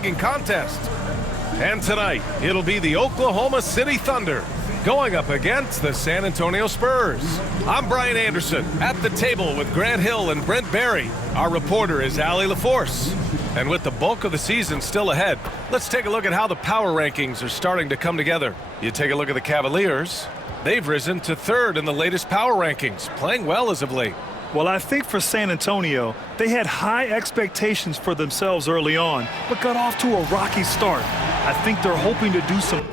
intriguing contest. And tonight, it'll be the Oklahoma City Thunder going up against the San Antonio Spurs. I'm Brian Anderson at the table with Grant Hill and Brent Barry. Our reporter is Allie LaForce. And with the bulk of the season still ahead, let's take a look at how the power rankings are starting to come together. You take a look at the Cavaliers. They've risen to third in the latest power rankings, playing well as of late. Well, I think for San Antonio, they had high expectations for themselves early on, but got off to a rocky start. I think they're hoping to do some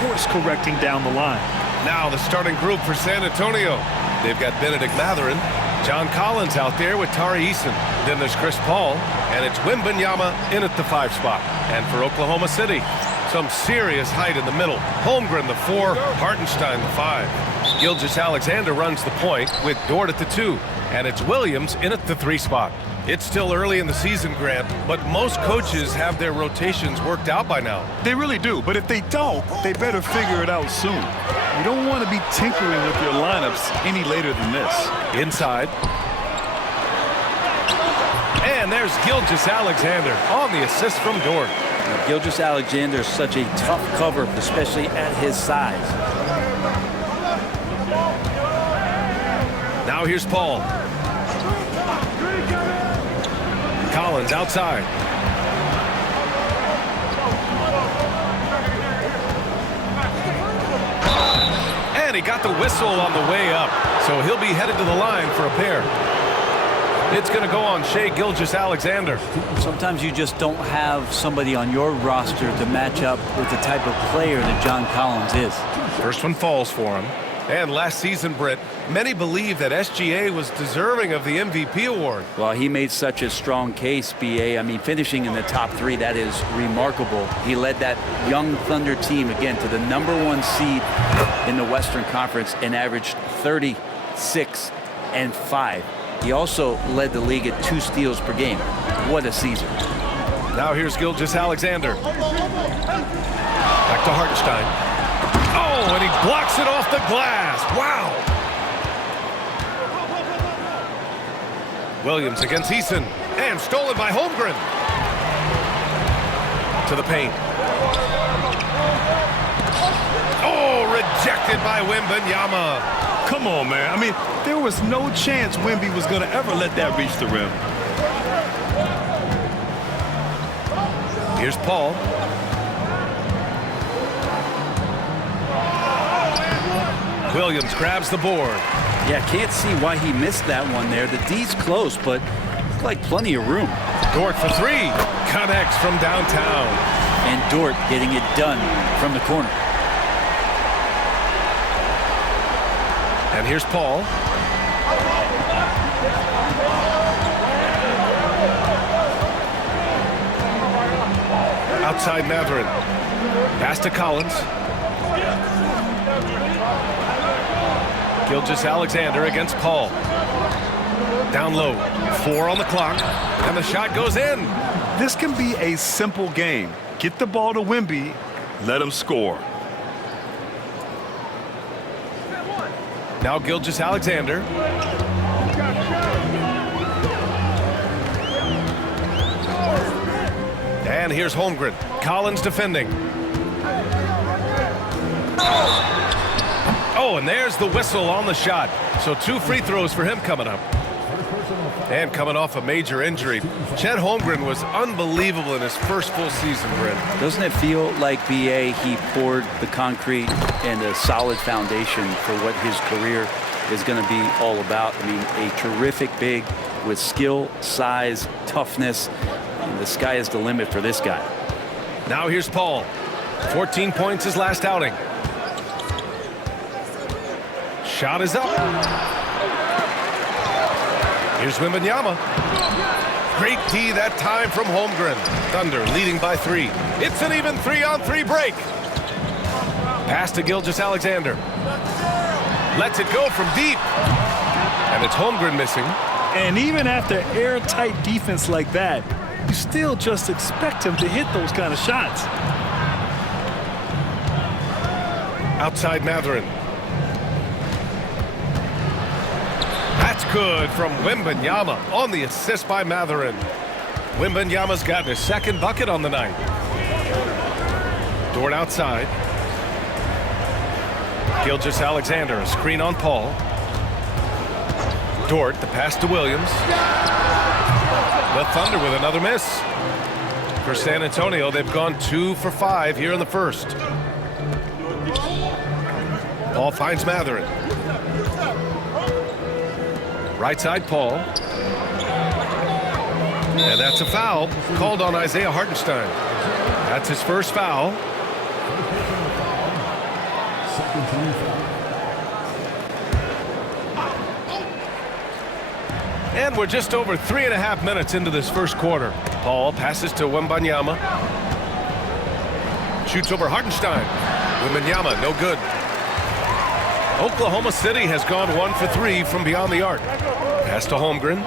course correcting down the line. Now the starting group for San Antonio. They've got Benedict Mathurin, John Collins out there with Tari Eason. Then there's Chris Paul, and it's Wembanyama in at the 5 spot. And for Oklahoma City, some serious height in the middle. Holmgren the 4, Hartenstein the 5. Gilgeous-Alexander runs the point with Dort at the 2. And it's Williams in at the 3 spot. It's still early in the season, Grant, but most coaches have their rotations worked out by now. They really do, but if they don't, they better figure it out soon. You don't want to be tinkering with your lineups any later than this. Inside. And there's Gilgeous-Alexander on the assist from Dort. Gilgeous-Alexander is such a tough cover, especially at his size. Now here's Paul. Collins outside. And he got the whistle on the way up, so he'll be headed to the line for a pair. It's going to go on Shai Gilgeous-Alexander. Sometimes you just don't have somebody on your roster to match up with the type of player that John Collins is. First one falls for him. And last season, Britt, many believe that SGA was deserving of the MVP award. Well, he made such a strong case, B.A. I mean, finishing in the top 3, that is remarkable. He led that young Thunder team, again, to the #1 seed in the Western Conference and averaged 36 and 5. He also led the league at 2 steals per game. What a season. Now here's Gilgeous-Alexander. Back to Hartenstein. Oh, and he blocks it off the glass. Wow. Williams against Eason. And stolen by Holmgren. To the paint. Oh, rejected by Wembanyama. Come on, man. I mean, there was no chance Wemby was going to ever let that reach the rim. Here's Paul. Williams grabs the board. Yeah, can't see why he missed that one there. The D's close, but like plenty of room. Dort for 3. Connects from downtown. And Dort getting it done from the corner. And here's Paul. Outside Mathurin. Pass to Collins. Gilgeous-Alexander against Paul. Down low. 4 on the clock. And the shot goes in. This can be a simple game. Get the ball to Wemby Let him score. Now Gilgeous Alexander. And here's Holmgren. Collins defending. Oh, and there's the whistle on the shot. So 2 free throws for him coming up. And coming off a major injury, Chet Holmgren was unbelievable in his first full season, Brent. Doesn't it feel like, B.A., he poured the concrete and a solid foundation for what his career is going to be all about? I mean, a terrific big with skill, size, toughness. And the sky is the limit for this guy. Now here's Paul. 14 points his last outing. Shot is up. Here's Wembanyama. Great D that time from Holmgren. Thunder leading by 3. It's an even 3-on-3 break. Pass to Gilgeous Alexander. Lets it go from deep. And it's Holmgren missing. And even after airtight defense like that, you still just expect him to hit those kind of shots. Outside Mathurin. That's good from Wembanyama on the assist by Mathurin. Wembanyama's gotten his 2nd bucket on the night. Dort outside. Gilgeous Alexander, a screen on Paul. Dort, the pass to Williams. The Thunder with another miss. For San Antonio, they've gone 2 for 5 here in the first. Paul finds Mathurin. Right side, Paul. And that's a foul called on Isaiah Hartenstein. That's his first foul. And we're just over 3.5 minutes into this first quarter. Paul passes to Wembanyama. Shoots over Hartenstein. Wembanyama, no good. Oklahoma City has gone 1 for 3 from beyond the arc. Pass to Holmgren.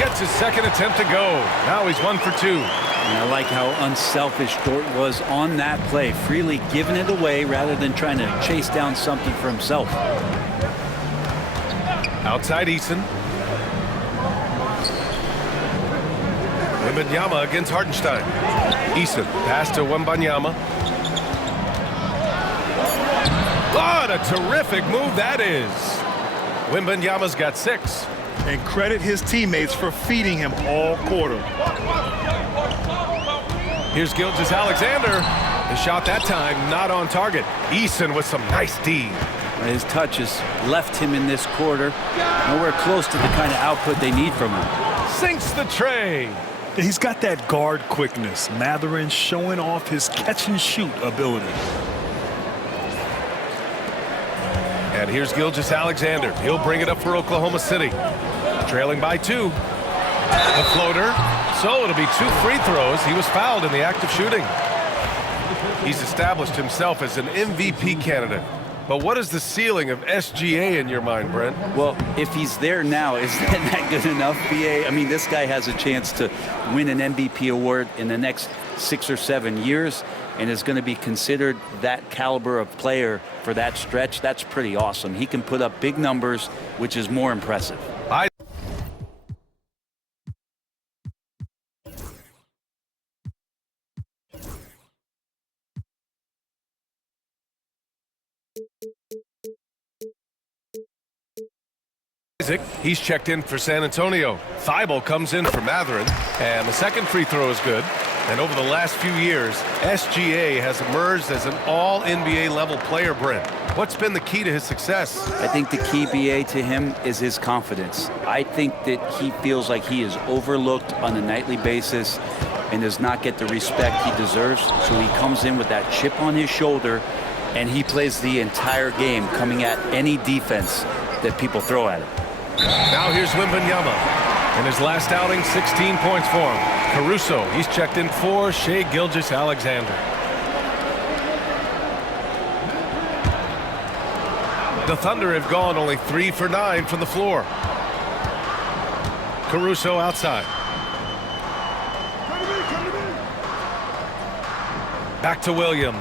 Gets his 2nd attempt to go. Now he's 1 for 2. And I like how unselfish Dort was on that play, freely giving it away rather than trying to chase down something for himself. Outside Eason. Wembanyama against Hartenstein. Eason, pass to Wembanyama. What a terrific move that is. Wembanyama's got 6. And credit his teammates for feeding him all quarter. Here's Gilgeous Alexander. The shot that time not on target. Eason with some nice D. His touch has left him in this quarter. Nowhere close to the kind of output they need from him. Sinks the tray. He's got that guard quickness. Mathurin showing off his catch-and-shoot ability. And here's Gilgeous Alexander. He'll bring it up for Oklahoma City. Trailing by 2. The floater. So it'll be 2 free throws. He was fouled in the act of shooting. He's established himself as an MVP candidate. But what is the ceiling of SGA in your mind, Brent? Well, if he's there now, is that good enough, BA? I mean, this guy has a chance to win an MVP award in the next 6 or 7 years and is going to be considered that caliber of player for that stretch. That's pretty awesome. He can put up big numbers, which is more impressive. He's checked in for San Antonio. Thibault comes in for Mathurin, and the 2nd free throw is good. And over the last few years, SGA has emerged as an all-NBA level player, Brent. What's been the key to his success? I think the key, BA, to him is his confidence. I think that he feels like he is overlooked on a nightly basis and does not get the respect he deserves. So he comes in with that chip on his shoulder, and he plays the entire game, coming at any defense that people throw at him. Now here's Wembanyama. In his last outing, 16 points for him. Caruso, he's checked in for Shai Gilgeous-Alexander. The Thunder have gone only 3 for 9 from the floor. Caruso outside. Back to Williams.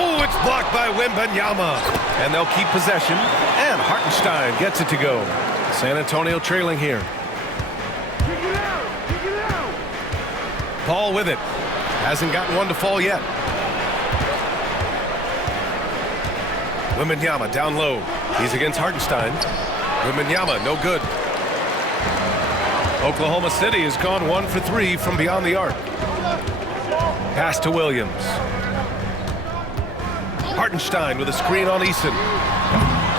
Oh, it's blocked by Wembanyama. And they'll keep possession. And Hartenstein gets it to go. San Antonio trailing here. Paul with it. Hasn't gotten one to fall yet. Wembanyama down low. He's against Hartenstein. Wembanyama, no good. Oklahoma City has gone 1 for 3 from beyond the arc. Pass to Williams. Hartenstein with a screen on Eason.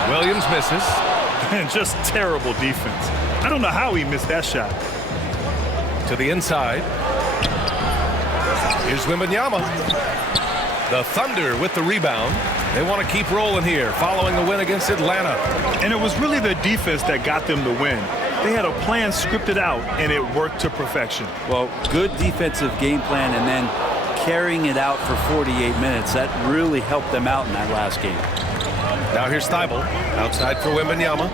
Williams misses. And just terrible defense. I don't know how he missed that shot. To the inside. Here's Wembanyama. The Thunder with the rebound. They want to keep rolling here following the win against Atlanta. And it was really their defense that got them the win. They had a plan scripted out, and it worked to perfection. Well, good defensive game plan and then carrying it out for 48 minutes. That really helped them out in that last game. Now here's Thibault. Outside for Wembanyama.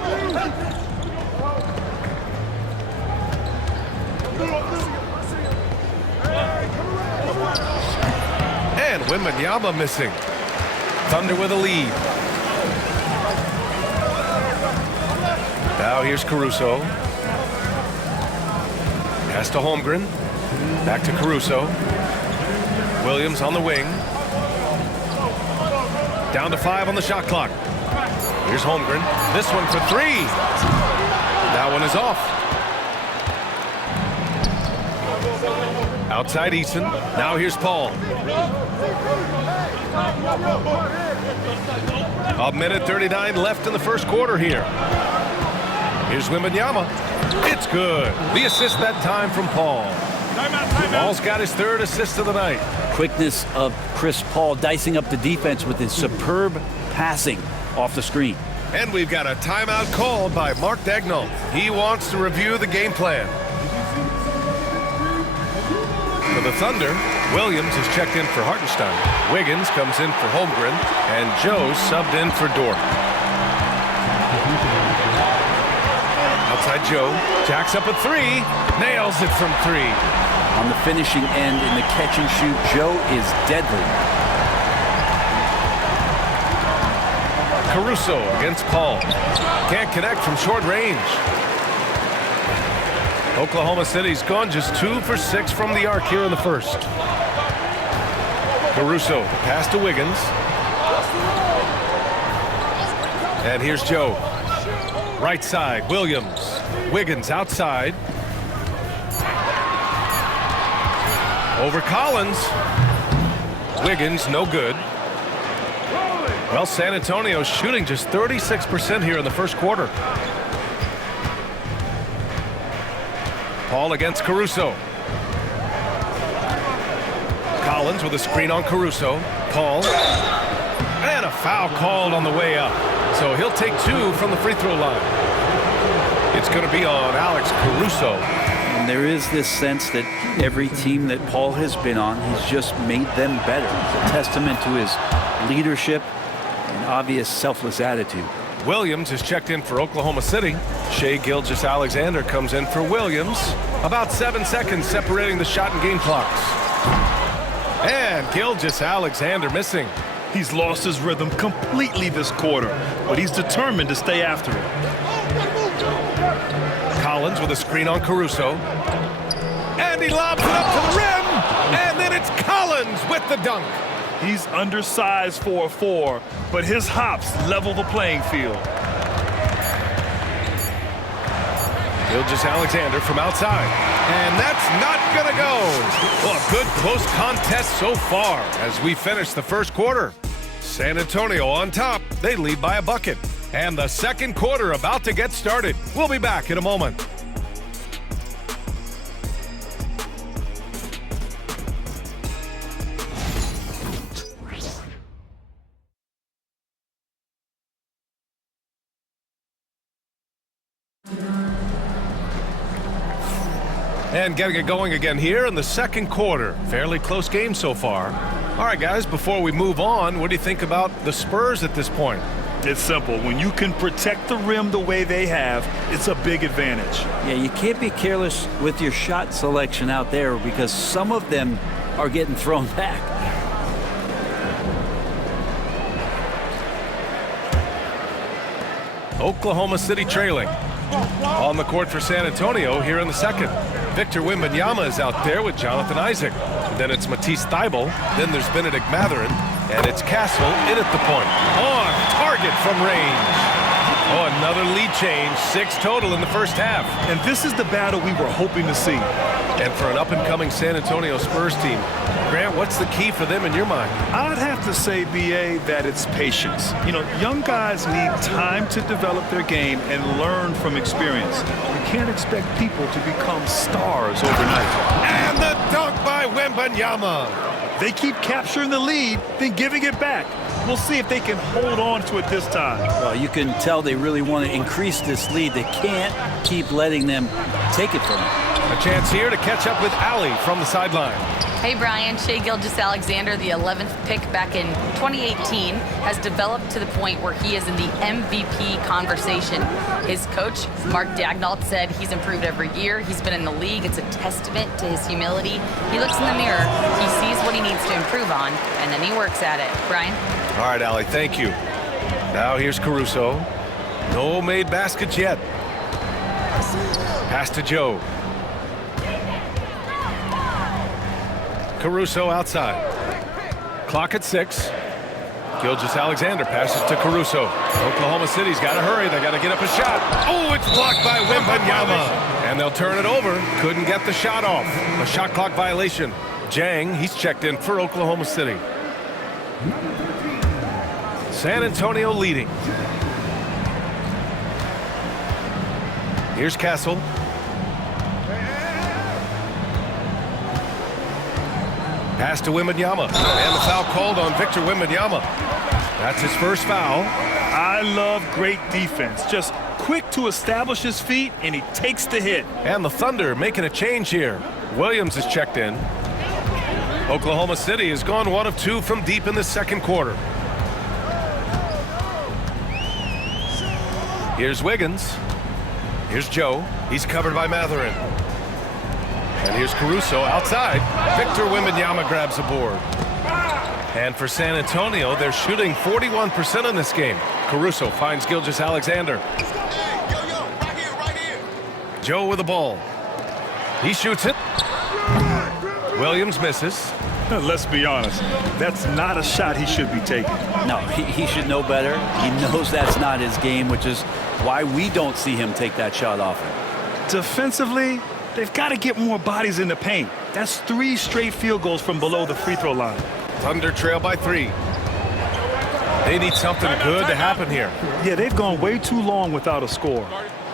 And Wembanyama missing. Thunder with a lead. Now here's Caruso. Pass to Holmgren. Back to Caruso. Williams on the wing. Down to 5 on the shot clock. Here's Holmgren. This one for 3. That one is off. Outside Eason. Now here's Paul. A minute 39 left in the first quarter here. Here's Wembanyama. It's good. The assist that time from Paul. Paul's got his 3rd assist of the night. Quickness of Chris Paul dicing up the defense with his superb passing off the screen. And we've got a timeout called by Mark Daigneault. He wants to review the game plan. For the Thunder, Williams is checked in for Hartenstein. Wiggins comes in for Holmgren. And Joe subbed in for Dort. Outside Joe. Jacks up a 3. Nails it from 3. On the finishing end in the catch and shoot, Joe is deadly. Caruso against Paul. Can't connect from short range. Oklahoma City's gone just 2 for 6 from the arc here in the first. Caruso, pass to Wiggins. And here's Joe. Right side, Williams. Wiggins outside. Over Collins. Wiggins, no good. Well, San Antonio shooting just 36% here in the first quarter. Paul against Caruso. Collins with a screen on Caruso. Paul. And a foul called on the way up. So he'll take 2 from the free throw line. It's going to be on Alex Caruso. And there is this sense that every team that Paul has been on, he's just made them better. It's a testament to his leadership and obvious selfless attitude. Williams is checked in for Oklahoma City. Shai Gilgeous-Alexander comes in for Williams. About 7 seconds separating the shot and game clocks. And Gilgeous-Alexander missing. He's lost his rhythm completely this quarter, but he's determined to stay after it. Collins with a screen on Caruso. And he lobs it up to the rim. And then it's Collins with the dunk. He's undersized for a 4, but his hops level the playing field. Gilgeous-Alexander from outside. And that's not going to go. Well, a good close contest so far as we finish the first quarter. San Antonio on top. They lead by a bucket. And the second quarter about to get started. We'll be back in a moment. And getting it going again here in the second quarter. Fairly close game so far. All right, guys, before we move on, what do you think about the Spurs at this point? It's simple. When you can protect the rim the way they have, it's a big advantage. Yeah, you can't be careless with your shot selection out there because some of them are getting thrown back. Oklahoma City trailing. On the court for San Antonio here in the second. Victor Wembanyama is out there with Jonathan Isaac. Then it's Matisse Thybulle. Then there's Benedict Mathurin. And it's Castle in at the point. On target from range. Oh, another lead change. 6 total in the first half. And this is the battle we were hoping to see. And for an up-and-coming San Antonio Spurs team, Grant, what's the key for them in your mind? I'd have to say, B.A., that it's patience. You know, young guys need time to develop their game and learn from experience. You can't expect people to become stars overnight. And the dunk by Wembanyama. They keep capturing the lead, then giving it back. We'll see if they can hold on to it this time. Well, you can tell they really want to increase this lead. They can't keep letting them take it from them. A chance here to catch up with Allie from the sideline. Hey, Brian. Shai Gilgeous-Alexander, the 11th pick back in 2018, has developed to the point where he is in the MVP conversation. His coach, Mark Daigneault, said he's improved every year. He's been in the league. It's a testament to his humility. He looks in the mirror, he sees what he needs to improve on, and then he works at it. Brian? All right, Allie, thank you. Now here's Caruso. No made baskets yet. Pass to Joe. Caruso outside. Clock at 6. Gilgeous-Alexander passes to Caruso. Oklahoma City's got to hurry. They got to get up a shot. Oh, it's blocked by Wembanyama. And they'll turn it over. Couldn't get the shot off. A shot clock violation. Jang, he's checked in for Oklahoma City. San Antonio leading. Here's Castle. Pass to Wembanyama. And the foul called on Victor Wembanyama. That's his first foul. I love great defense. Just quick to establish his feet, and he takes the hit. And the Thunder making a change here. Williams is checked in. Oklahoma City has gone 1 of 2 from deep in the second quarter. Here's Wiggins. Here's Joe. He's covered by Mathurin. And here's Caruso outside. Victor Wembanyama grabs a board. And for San Antonio, they're shooting 41% in this game. Caruso finds Gilgeous-Alexander. Joe with the ball. He shoots it. Williams misses. Let's be honest, that's not a shot he should be taking. No, he should know better. He knows that's not his game, which is why we don't see him take that shot often. Defensively, they've got to get more bodies in the paint. That's 3 straight field goals from below the free throw line. Thunder trail by 3. They need something good to happen here. Yeah, they've gone way too long without a score.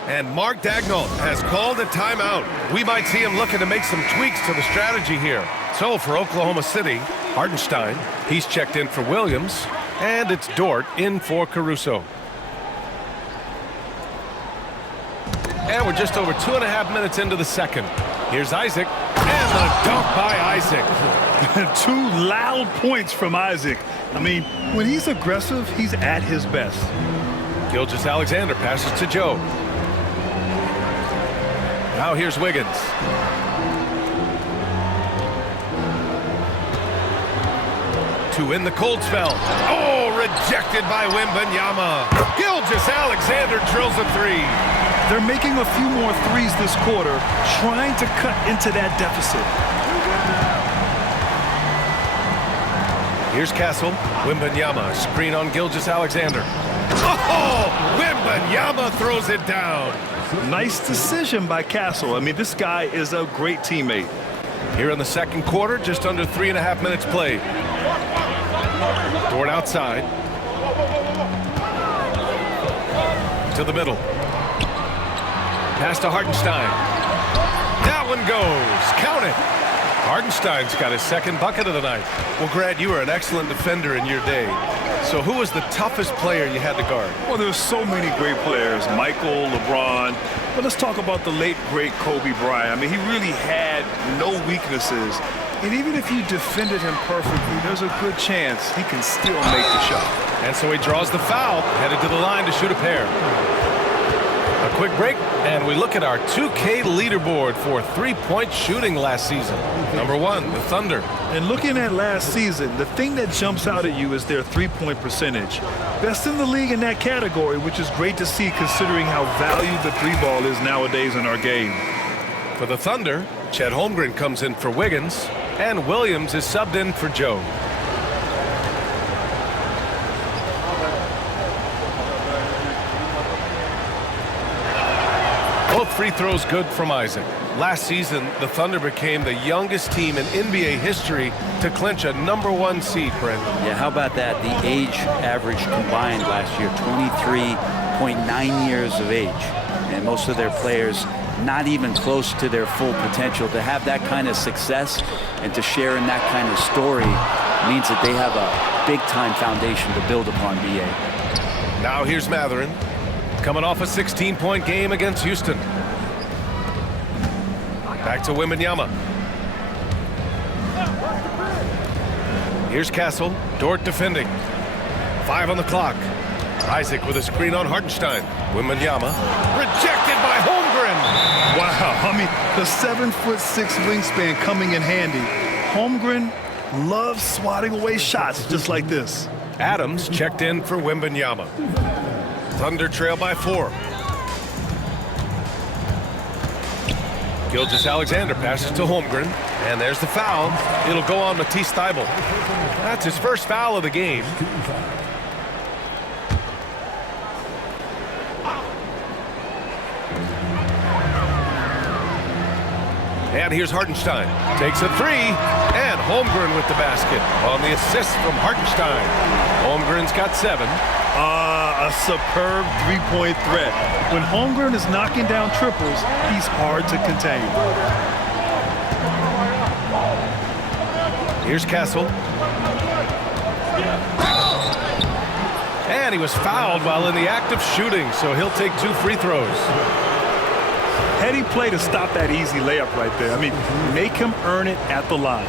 And Mark Daigneault has called a timeout. We might see him looking to make some tweaks to the strategy here. So for Oklahoma City, Hartenstein, he's checked in for Williams. And it's Dort in for Caruso. And we're just over 2.5 minutes into the second. Here's Isaac. And the dunk by Isaac. 2 loud points from Isaac. I mean, when he's aggressive, he's at his best. Gilgeous-Alexander passes to Joe. Now here's Wiggins. To in the cold spell. Oh, rejected by Wembanyama. Gilgeous-Alexander drills a 3. They're making a few more threes this quarter, trying to cut into that deficit. Here's Castle. Wembanyama, screen on Gilgeous-Alexander. Oh, Wembanyama throws it down. Nice decision by Castle. I mean, this guy is a great teammate. Here in the second quarter, just under 3.5 minutes played. Dort outside. To the middle. Pass to Hartenstein. That one goes. Count it. Hartenstein's got his second bucket of the night. Well, Grant, you were an excellent defender in your day. So who was the toughest player you had to guard? Well, there's so many great players. Michael, LeBron. But let's talk about the late, great Kobe Bryant. I mean, he really had no weaknesses. And even if you defended him perfectly, there's a good chance he can still make the shot. And so he draws the foul, headed to the line to shoot a pair. A quick break, and we look at our 2K leaderboard for three-point shooting last season. Number 1, the Thunder. And looking at last season, the thing that jumps out at you is their three-point percentage. Best in the league in that category, which is great to see considering how valued the three ball is nowadays in our game. For the Thunder, Chet Holmgren comes in for Wiggins, and Williams is subbed in for Joe. Both free throws good from Isaac. Last season, the Thunder became the youngest team in NBA history to clinch a #1 seed, Brent. Yeah, how about that? The age average combined last year, 23.9 years of age. And most of their players not even close to their full potential. To have that kind of success and to share in that kind of story means that they have a big-time foundation to build upon, BA. Now here's Matherin, coming off a 16-point game against Houston. Back to Wembanyama. Here's Castle. Dort defending. 5 on the clock. Isaac with a screen on Hartenstein. Wembanyama rejected by Holmgren. Wow, I mean, the 7'6" wingspan coming in handy. Holmgren loves swatting away shots just like this. Adams checked in for Wembanyama. Thunder trail by 4. Gilgeous-Alexander passes to Holmgren, and there's the foul. It'll go on Matisse Thybulle. That's his first foul of the game. And here's Hartenstein. Takes a 3, and Holmgren with the basket on the assist from Hartenstein. Holmgren's got 7. A superb three-point threat. When Holmgren is knocking down triples, he's hard to contain. Here's Castle. And he was fouled while in the act of shooting, so he'll take 2 free throws. Heady play to stop that easy layup right there. I mean, make him earn it at the line.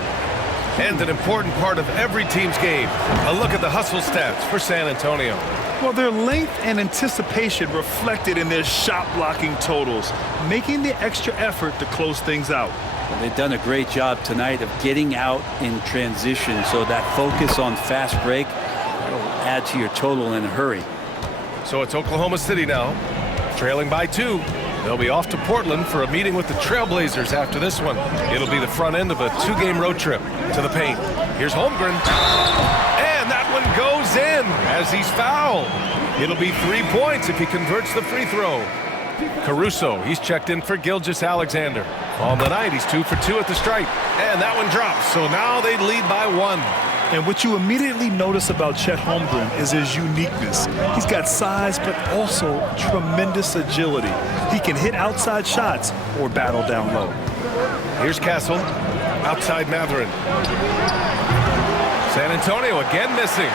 And an important part of every team's game. A look at the hustle stats for San Antonio. Well, their length and anticipation reflected in their shot blocking totals, making the extra effort to close things out. Well, they've done a great job tonight of getting out in transition, so that focus on fast break will add to your total in a hurry. So it's Oklahoma City now, trailing by 2. They'll be off to Portland for a meeting with the Trailblazers after this one. It'll be the front end of a 2-game road trip to the paint. Here's Holmgren. And that one goes in as he's fouled. It'll be 3 points if he converts the free throw. Caruso, he's checked in for Gilgeous-Alexander. On the night, he's 2 for 2 at the stripe. And that one drops, so now they lead by 1. And what you immediately notice about Chet Holmgren is his uniqueness. He's got size, but also tremendous agility. He can hit outside shots or battle down low. Here's Castle, outside Matherin. San Antonio again missing.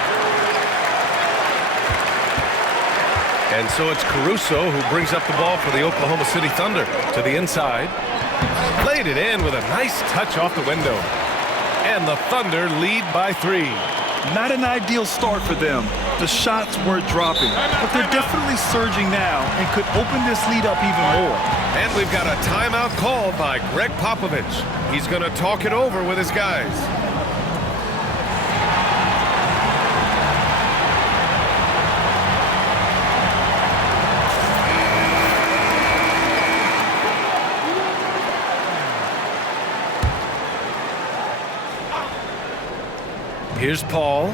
And so it's Caruso who brings up the ball for the Oklahoma City Thunder to the inside. Played it in with a nice touch off the window. And the Thunder lead by 3. Not an ideal start for them. The shots weren't dropping, but they're definitely surging now and could open this lead up even more. And we've got a timeout called by Greg Popovich. He's going to talk it over with his guys. Here's Paul.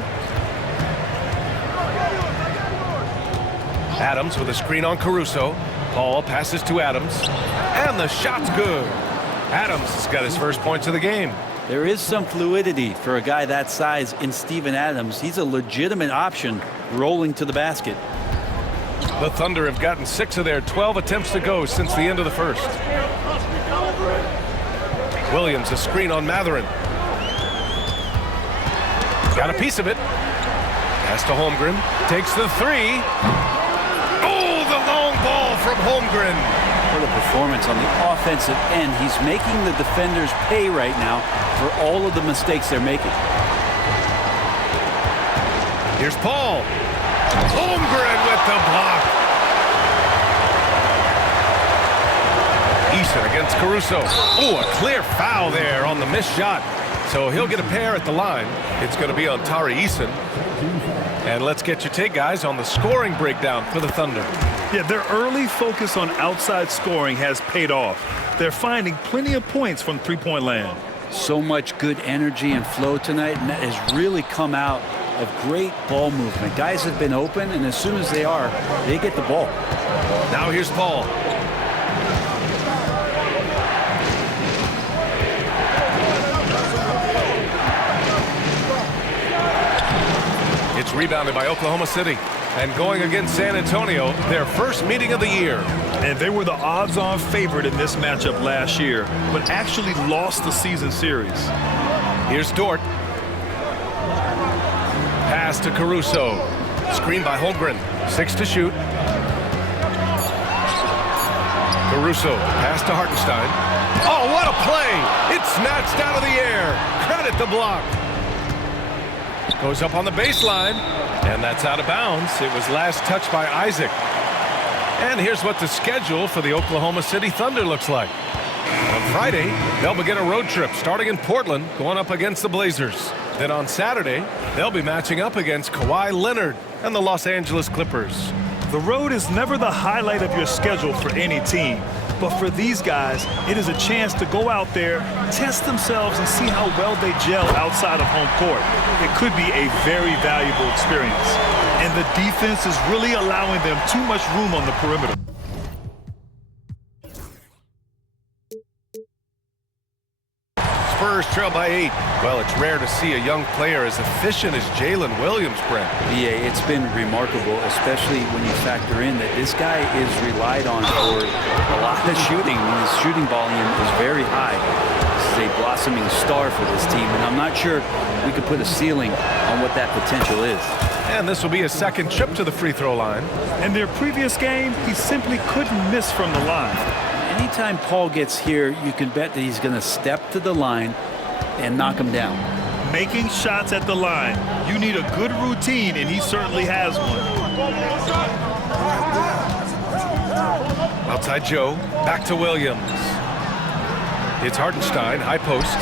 Adams with a screen on Caruso. Paul passes to Adams. And the shot's good. Adams has got his first points of the game. There is some fluidity for a guy that size in Steven Adams. He's a legitimate option rolling to the basket. The Thunder have gotten 6 of their 12 attempts to go since the end of the first. Williams, a screen on Matherin. Got a piece of it. Pass to Holmgren. Takes the 3. Oh, the long ball from Holmgren. What a performance on the offensive end. He's making the defenders pay right now for all of the mistakes they're making. Here's Paul. Holmgren with the block. Eason against Caruso. Oh, a clear foul there on the missed shot. So he'll get a pair at the line. It's going to be on Tari Eason. And let's get your take, guys, on the scoring breakdown for the Thunder. Yeah, their early focus on outside scoring has paid off. They're finding plenty of points from three-point land. So much good energy and flow tonight, and that has really come out of great ball movement. Guys have been open, and as soon as they are, they get the ball. Now here's Paul. It's rebounded by Oklahoma City. And going against San Antonio, their first meeting of the year. And they were the odds-on favorite in this matchup last year, but actually lost the season series. Here's Dort. Pass to Caruso. Screen by Holmgren. 6 to shoot. Caruso. Pass to Hartenstein. Oh, what a play! It's snatched out of the air. Credit the block. Goes up on the baseline, and that's out of bounds. It was last touched by Isaac. And here's what the schedule for the Oklahoma City Thunder looks like. On Friday, they'll begin a road trip starting in Portland, going up against the Blazers. Then on Saturday, they'll be matching up against Kawhi Leonard and the Los Angeles Clippers. The road is never the highlight of your schedule for any team. But for these guys, it is a chance to go out there, test themselves, and see how well they gel outside of home court. It could be a very valuable experience. And the defense is really allowing them too much room on the perimeter. Spurs trail by 8. Well, it's rare to see a young player as efficient as Jalen Williams, Brent. Yeah, it's been remarkable, especially when you factor in that this guy is relied on for a lot of shooting. I mean, his shooting volume is very high. This is a blossoming star for this team, and I'm not sure we could put a ceiling on what that potential is. And this will be his second trip to the free throw line. In their previous game, he simply couldn't miss from the line. Anytime Paul gets here, you can bet that he's going to step to the line and knock him down. Making shots at the line. You need a good routine, and he certainly has one. Outside Joe, back to Williams. It's Hartenstein, high post.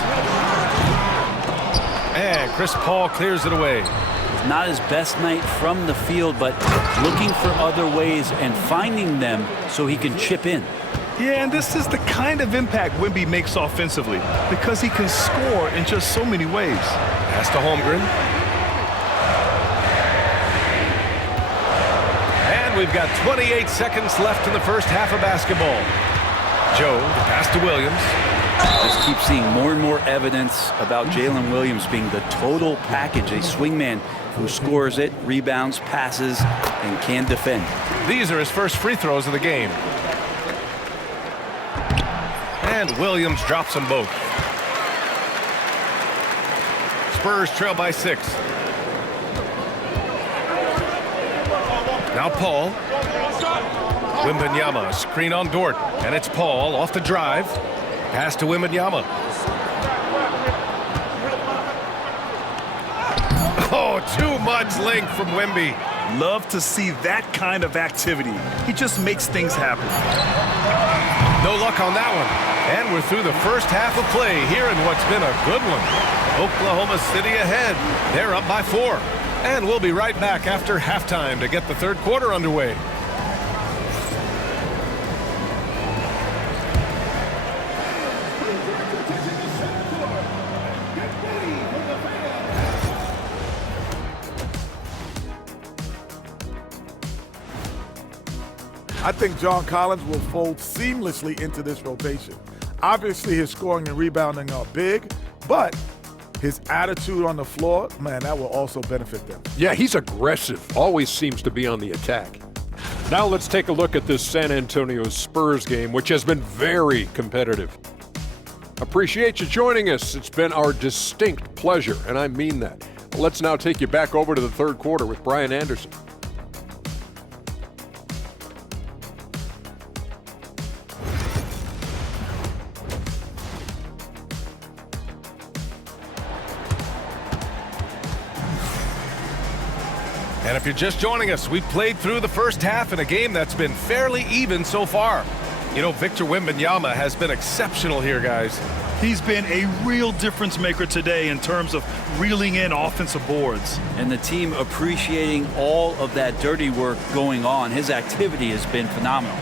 And Chris Paul clears it away. Not his best night from the field, but looking for other ways and finding them so he can chip in. Yeah, and this is the kind of impact Wemby makes offensively because he can score in just so many ways. Pass to Holmgren. And we've got 28 seconds left in the first half of basketball. Joe, the pass to Williams. Just keep seeing more and more evidence about Jalen Williams being the total package, a swingman who scores it, rebounds, passes, and can defend. These are his first free throws of the game. And Williams drops them both. Spurs trail by 6. Now Paul. Wembanyama, screen on Dort. And it's Paul off the drive. Pass to Wembanyama. Oh, too much length from Wemby. Love to see that kind of activity. He just makes things happen. No luck on that one. And we're through the first half of play here in what's been a good one. Oklahoma City ahead. They're up by 4. And we'll be right back after halftime to get the third quarter underway. I think John Collins will fold seamlessly into this rotation. Obviously, his scoring and rebounding are big, but his attitude on the floor, man, that will also benefit them. Yeah, he's aggressive, always seems to be on the attack. Now let's take a look at this San Antonio Spurs game, which has been very competitive. Appreciate you joining us. It's been our distinct pleasure, and I mean that. Let's now take you back over to the third quarter with Brian Anderson. And if you're just joining us, we've played through the first half in a game that's been fairly even so far. You know, Victor Wembanyama has been exceptional here, guys. He's been a real difference maker today in terms of reeling in offensive boards. And the team appreciating all of that dirty work going on. His activity has been phenomenal.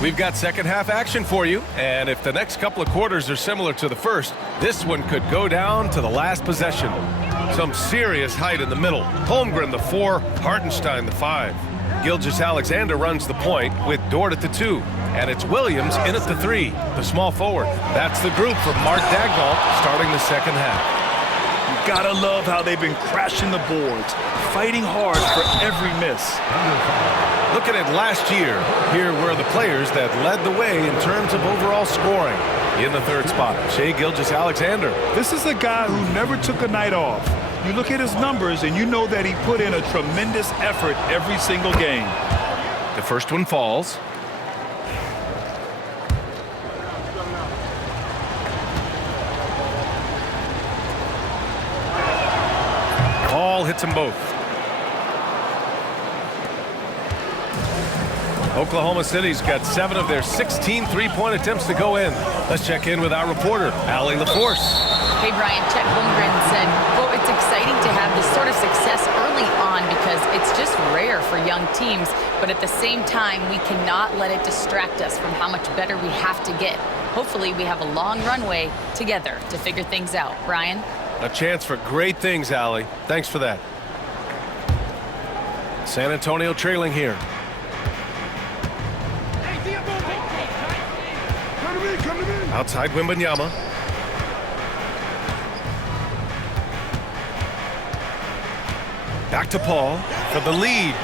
We've got second half action for you, and if the next couple of quarters are similar to the first, this one could go down to the last possession. Some serious height in the middle. Holmgren the 4, Hartenstein the 5. Gilgeous-Alexander runs the point with Dort at the 2, and it's Williams in at the 3, the small forward. That's the group for Mark Daigneault starting the second half. You gotta love how they've been crashing the boards, fighting hard for every miss. Looking at last year, here were the players that led the way in terms of overall scoring. In the third spot, Shai Gilgeous-Alexander. This is a guy who never took a night off. You look at his numbers and you know that he put in a tremendous effort every single game. The first one falls. Ball hits them both. Oklahoma City's got 7 of their 16 three-point attempts to go in. Let's check in with our reporter, Allie LaForce. Hey, Brian, Chet Holmgren said, quote, "It's exciting to have this sort of success early on because it's just rare for young teams. But at the same time, we cannot let it distract us from how much better we have to get. Hopefully, we have a long runway together to figure things out." Brian? A chance for great things, Allie. Thanks for that. San Antonio trailing here. Outside Wembanyama. Back to Paul for the lead.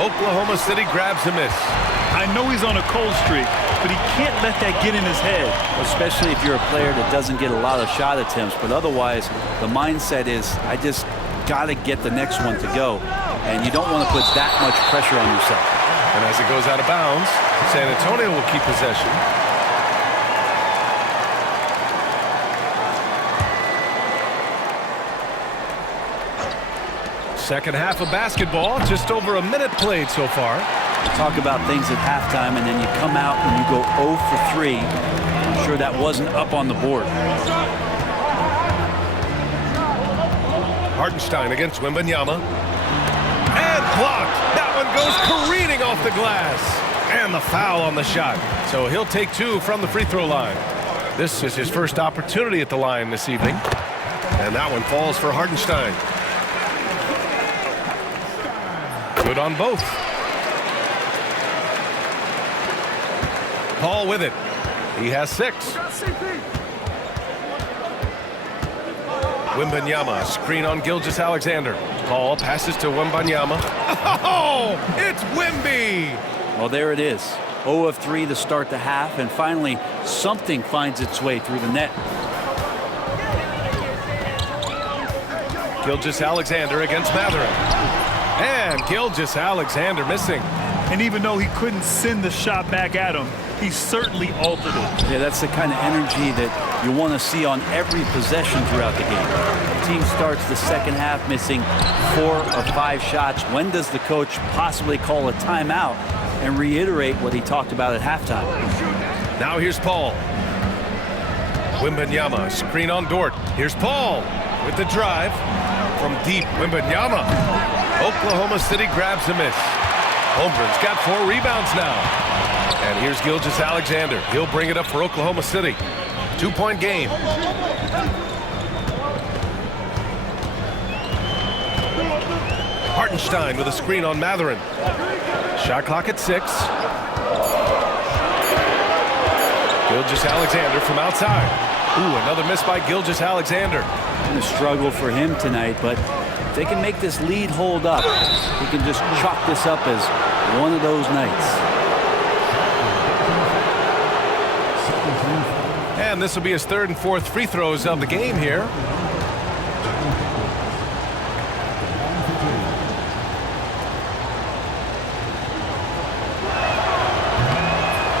Oklahoma City grabs a miss. I know he's on a cold streak, but he can't let that get in his head. Especially if you're a player that doesn't get a lot of shot attempts. But otherwise, the mindset is, I just got to get the next one to go. And you don't want to put that much pressure on yourself. And as it goes out of bounds, San Antonio will keep possession. Second half of basketball, just over a minute played so far. Talk about things at halftime, and then you come out and you go 0 for 3. I'm sure that wasn't up on the board. Hartenstein against Wembanyama. And blocked. That one goes careening off the glass. And the foul on the shot. So he'll take 2 from the free throw line. This is his first opportunity at the line this evening. And that one falls for Hartenstein. Good on both. Paul with it. He has 6. Wembanyama, screen on Gilgeous-Alexander. Paul passes to Wembanyama. Oh, it's Wemby! Well, there it is. 0 of 3 to start the half, and finally something finds its way through the net. Gilgeous-Alexander against Mathurin. And Gilgeous-Alexander missing. And even though he couldn't send the shot back at him, he certainly altered it. Yeah, that's the kind of energy that you want to see on every possession throughout the game. The team starts the second half missing 4 of 5 shots. When does the coach possibly call a timeout and reiterate what he talked about at halftime? Now here's Paul. Wembanyama, screen on Dort. Here's Paul with the drive from deep. Wembanyama. Oklahoma City grabs a miss. Holmgren's got 4 rebounds now. And here's Gilgeous-Alexander. He'll bring it up for Oklahoma City. 2-point game. Hartenstein with a screen on Mathurin. Shot clock at 6. Gilgeous-Alexander from outside. Ooh, another miss by Gilgeous-Alexander. Been a struggle for him tonight, but if they can make this lead hold up, he can just chalk this up as one of those nights. And this will be his 3rd and 4th free throws of the game here.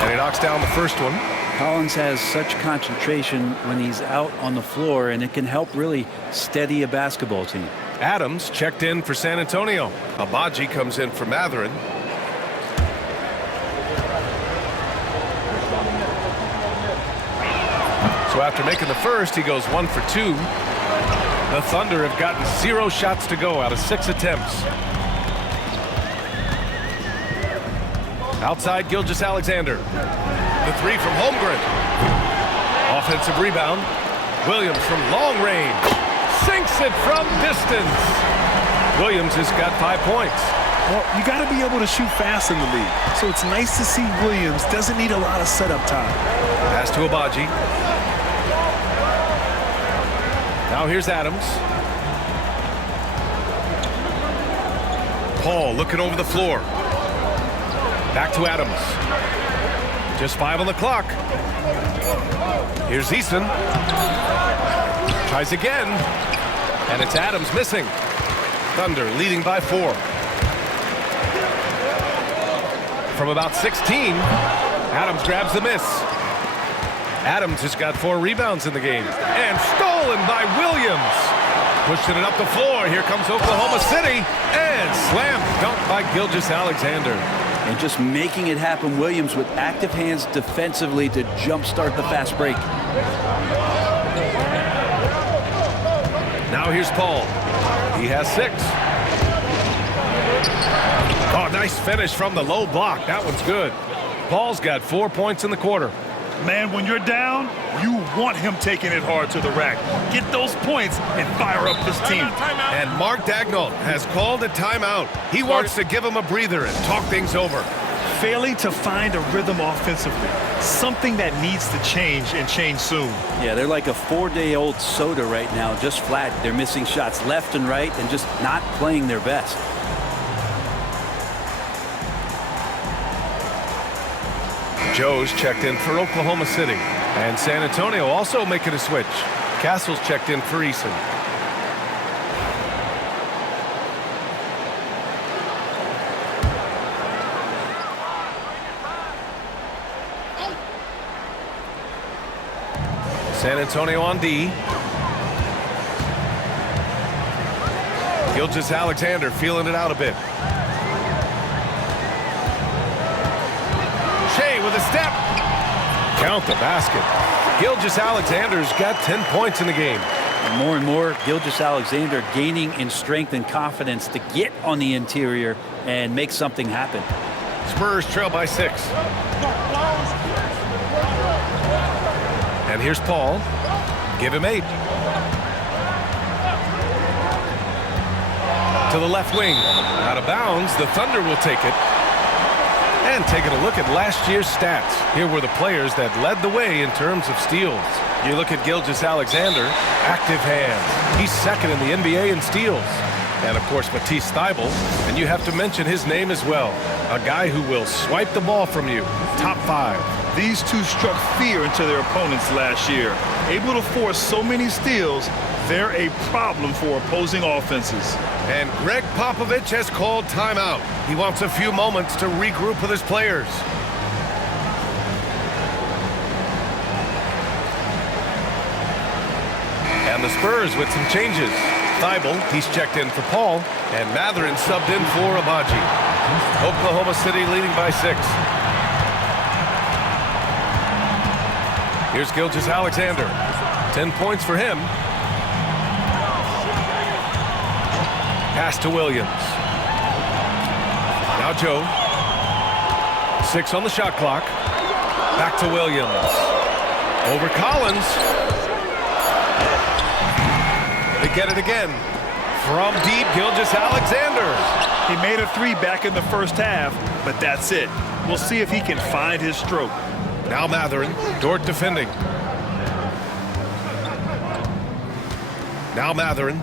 And he knocks down the first one. Collins has such concentration when he's out on the floor, and it can help really steady a basketball team. Adams checked in for San Antonio. Abaji comes in for Matherin. So after making the first, he goes 1 for 2. The Thunder have gotten 0 shots to go out of 6 attempts. Outside, Gilgeous-Alexander. The 3 from Holmgren. Offensive rebound. Williams from long range. Sinks it from distance. Williams has got 5 points. Well, you got to be able to shoot fast in the league. So it's nice to see Williams doesn't need a lot of setup time. Pass to Abaji. Now here's Adams. Paul looking over the floor. Back to Adams. Just 5 on the clock. Here's Eason. Tries again. And it's Adams missing. Thunder leading by 4. From about 16, Adams grabs the miss. Adams has got 4 rebounds in the game. And stolen by Williams. Pushing it up the floor. Here comes Oklahoma City. And slam dunk by Gilgeous-Alexander. And just making it happen, Williams with active hands defensively to jumpstart the fast break. Now here's Paul. He has 6. Oh, nice finish from the low block. That one's good. Paul's got 4 points in the quarter. Man, when you're down, you want him taking it hard to the rack. Get those points and fire up this team. And Mark Daigneault has called a timeout. He wants to give him a breather and talk things over. Failing to find a rhythm offensively. Something that needs to change and change soon. Yeah, they're like a 4-day-old soda right now, just flat. They're missing shots left and right and just not playing their best. Joe's checked in for Oklahoma City. And San Antonio also making a switch. Castle's checked in for Eason. San Antonio on D. Gilgeous-Alexander feeling it out a bit. Shea with a step. Count the basket. Gilgeous-Alexander's got 10 points in the game. More and more, Gilgeous-Alexander gaining in strength and confidence to get on the interior and make something happen. Spurs trail by 6. And here's Paul. Give him 8. To the left wing. Out of bounds. The Thunder will take it. And taking a look at last year's stats. Here were the players that led the way in terms of steals. You look at Gilgeous-Alexander, active hands. He's second in the NBA in steals. And of course, Matisse Thybulle. And you have to mention his name as well. A guy who will swipe the ball from you. Top 5. These two struck fear into their opponents last year. Able to force so many steals, they're a problem for opposing offenses. And Greg Popovich has called timeout. He wants a few moments to regroup with his players. And the Spurs with some changes. Thybulle, he's checked in for Paul, and Matherin subbed in for Abaji. Oklahoma City leading by 6. Here's Gilgeous-Alexander. 10 points for him. Pass to Williams. Now Joe. 6 on the shot clock. Back to Williams. Over Collins. They get it again. From deep, Gilgeous-Alexander. He made a 3 back in the first half, but that's it. We'll see if he can find his stroke. Now Matherin. Dort defending. Now Matherin.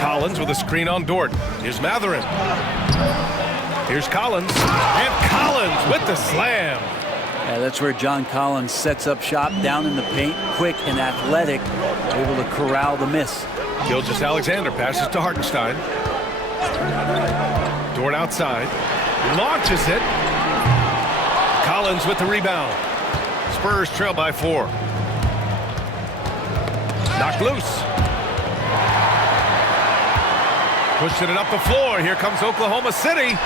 Collins with a screen on Dort. Here's Matherin. Here's Collins. And Collins with the slam. Yeah, that's where John Collins sets up shop down in the paint, quick and athletic, able to corral the miss. Gilgeous-Alexander passes to Hartenstein. Dort outside. Launches it. Collins with the rebound. Spurs trail by 4. Knocked loose. Pushing it up the floor. Here comes Oklahoma City.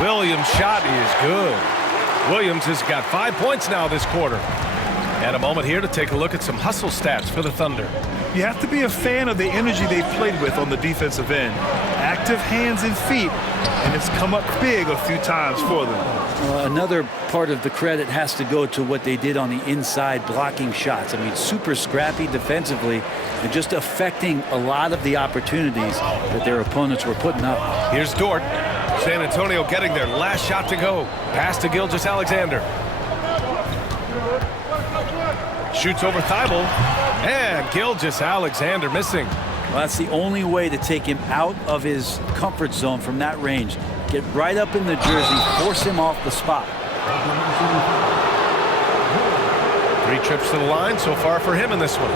Williams' shot is good. Williams has got 5 points now this quarter. And a moment here to take a look at some hustle stats for the Thunder. You have to be a fan of the energy they've played with on the defensive end. Active hands and feet, and it's come up big a few times for them. Another part of the credit has to go to what they did on the inside blocking shots. I mean, super scrappy defensively and just affecting a lot of the opportunities that their opponents were putting up. Here's Dort. San Antonio getting their last shot to go. Pass to Gilgeous-Alexander. Shoots over Thibault. And Gilgeous-Alexander missing. Well, that's the only way to take him out of his comfort zone from that range. Get right up in the jersey, force him off the spot. 3 trips to the line so far for him in this one.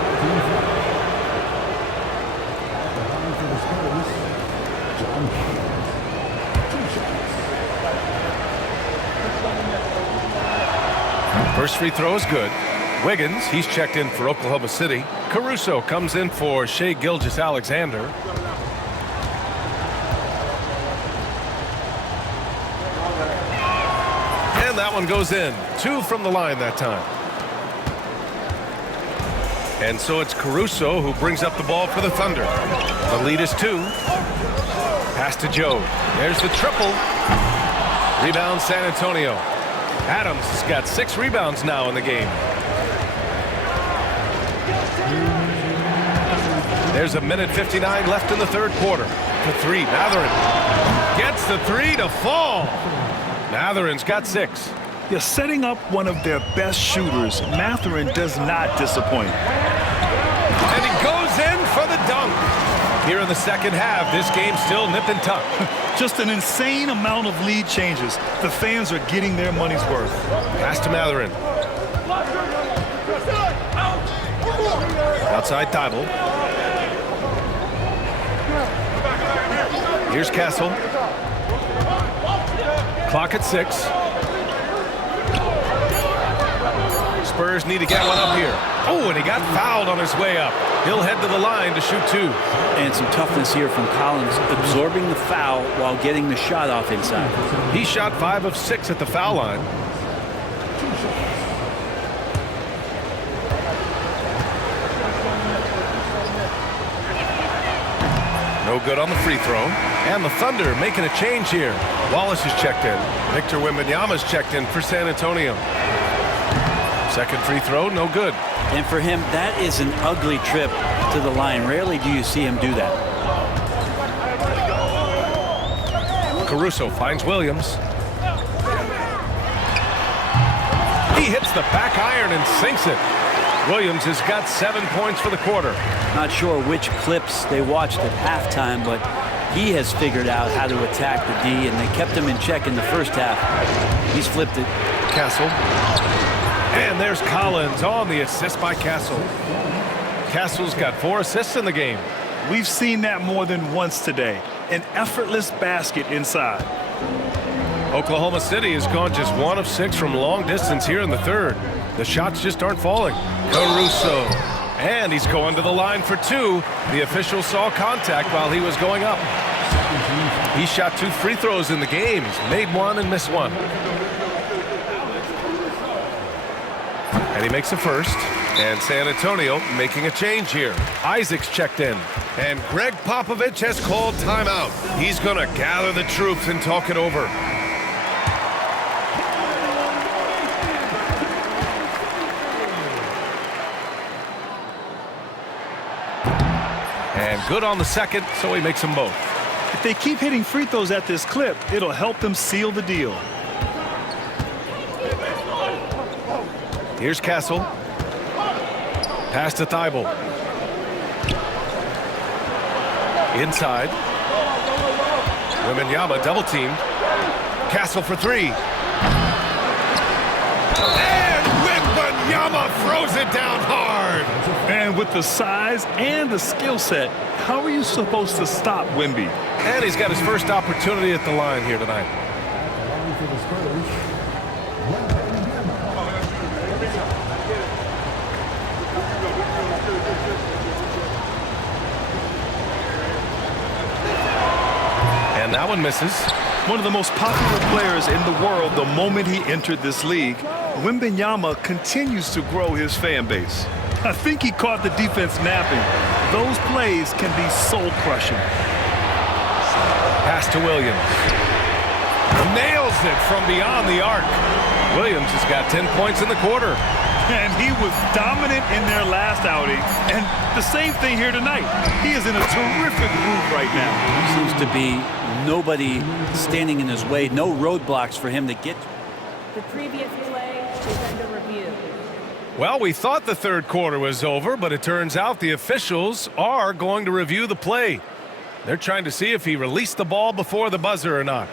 First free throw is good. Wiggins, he's checked in for Oklahoma City. Caruso comes in for Shai Gilgeous-Alexander. And that one goes in. 2 from the line that time. And so it's Caruso who brings up the ball for the Thunder. The lead is 2. Pass to Joe. There's the triple. Rebound San Antonio. Adams has got 6 rebounds now in the game. There's a minute 59 left in the third quarter. To 3, Matherin gets the 3 to fall. Matherin's got 6. They're setting up one of their best shooters. Matherin does not disappoint. And he goes in for the dunk. Here in the second half, this game's still nip and tuck. Just an insane amount of lead changes. The fans are getting their money's worth. Pass to Matherin. Outside Thibault. Here's Castle. Clock at 6. Spurs need to get one up here. Oh, and he got fouled on his way up. He'll head to the line to shoot 2. And some toughness here from Collins, absorbing the foul while getting the shot off inside. He shot 5 of 6 at the foul line. No good on the free throw. And the Thunder making a change here. Wallace is checked in. Victor Wembanyama's checked in for San Antonio. Second free throw, no good. And for him, that is an ugly trip to the line. Rarely do you see him do that. Caruso finds Williams. He hits the back iron and sinks it. Williams has got 7 points for the quarter. Not sure which clips they watched at halftime, but he has figured out how to attack the D, and they kept him in check in the first half. He's flipped it. Castle. And there's Collins on the assist by Castle. Castle's got 4 assists in the game. We've seen that more than once today. An effortless basket inside. Oklahoma City has gone just 1 of 6 from long distance here in the third. The shots just aren't falling. Caruso. And he's going to the line for 2. The official saw contact while he was going up. He shot 2 free throws in the game. He's made 1 and missed 1. And he makes a first. And San Antonio making a change here. Isaac's checked in. And Greg Popovich has called timeout. He's going to gather the troops and talk it over. And good on the second, so he makes them both. If they keep hitting free throws at this clip, it'll help them seal the deal. Here's Castle. Pass to Thibault. Inside. Wembanyama double teamed. Castle for 3. And Wembanyama throws it down hard. And with the size and the skill set, how are you supposed to stop Wemby? And he's got his first opportunity at the line here tonight. And that one misses. One of the most popular players in the world the moment he entered this league, Wembanyama continues to grow his fan base. I think he caught the defense napping. Those plays can be soul-crushing. Pass to Williams. Nails it from beyond the arc. Williams has got 10 points in the quarter. And he was dominant in their last outing. And the same thing here tonight. He is in a terrific groove right now. Seems to be nobody standing in his way, no roadblocks for him to get. The previous play is under review. Well, we thought the third quarter was over, but it turns out the officials are going to review the play. They're trying to see if he released the ball before the buzzer or not.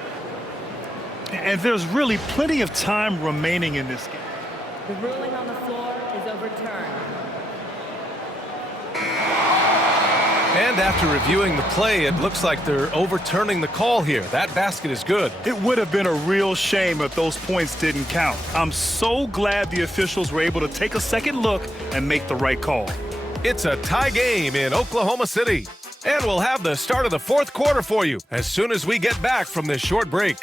And there's really plenty of time remaining in this game. The ruling on the floor is overturned. And after reviewing the play, it looks like they're overturning the call here. That basket is good. It would have been a real shame if those points didn't count. I'm so glad the officials were able to take a second look and make the right call. It's a tie game in Oklahoma City. And we'll have the start of the fourth quarter for you as soon as we get back from this short break.